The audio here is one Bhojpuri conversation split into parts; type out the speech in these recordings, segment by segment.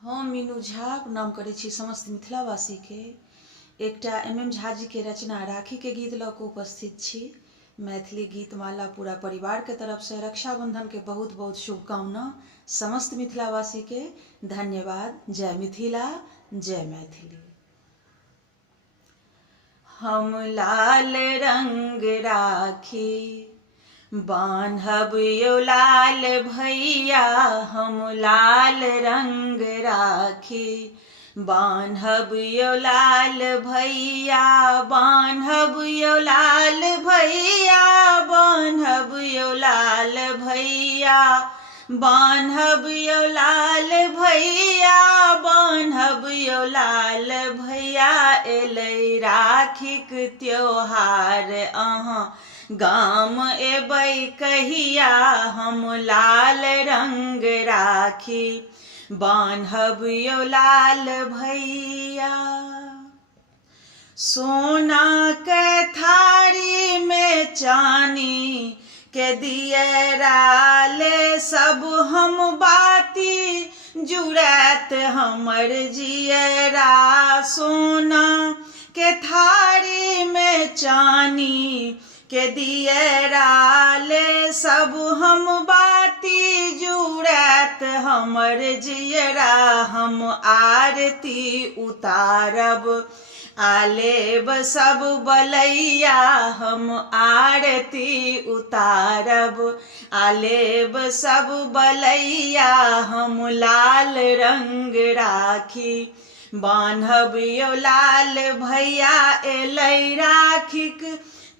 हम मीनू झा प्रणाम करै छी समस्त मिथिलावासी के। एकटा MM झा जी के रचना राखी के गीत लऽ कऽ उपस्थित छी। मैथिली गीतमाला पूरा परिवार के तरफ से रक्षाबंधन के बहुत बहुत शुभकामना। समस्त मिथिलावासी के धन्यवाद। जय मिथिला, जय मैथिली। हम लाल रंग राखी बान्हब यो लाल भैया, हम लाल रंग राखी बान्हब यो लाल भैया, बान्हब यो लाल भैया, बान्हब यो लाल भैया, बान्हब यो लाल भैया, बान्हब यो लाल भैया। एलै राखीक त्योहार अहाँ गाम एबै कहिया, हम लाल रंग राखी बान्हब यो लाल भैया। सोना के थारी में चानी के दियरा ले सब हम बाती, जुड़ैत हमर जियरा। सोना के थारी में चानी के दियरा ले सब हम बाती, जुड़ैत हमर जियरा। हम आरती उतारब आलेब सब बलैया, हम आरती उतारब आलेब सब बलैया। हम लाल रंग राखी बान्हब यो लाल भैया। एलै राखीक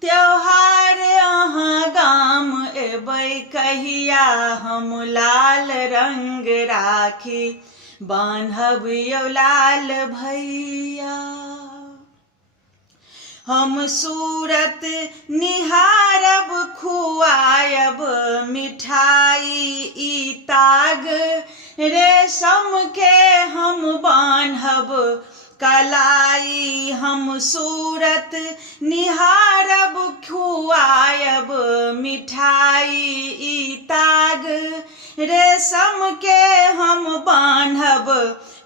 त्योहार अहाँ गाम एबै कहिया, हम लाल रंग राखी बान्हब यो लाल भैया। हम सूरत निहारब खुआयब मिठाई ई ताग, रेशम के हम बान्हब कलाई। हम सूरत निहारब खुआयब मिठाई ई ताग, रेशम के हम बान्हब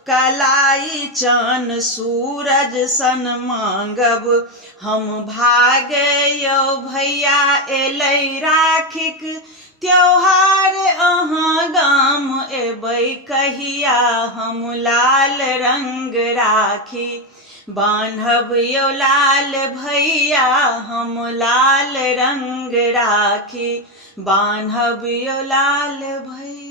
कलाई। चान सूरज सन मांगब हम भाग यो भैया। एलै राखीक त्योहार अहाँ गाम एबै कहिया, हम लाल रंग राखी बान्हब यो लाल भैया, हम लाल रंग राखी बान्हब यो लाल भैया।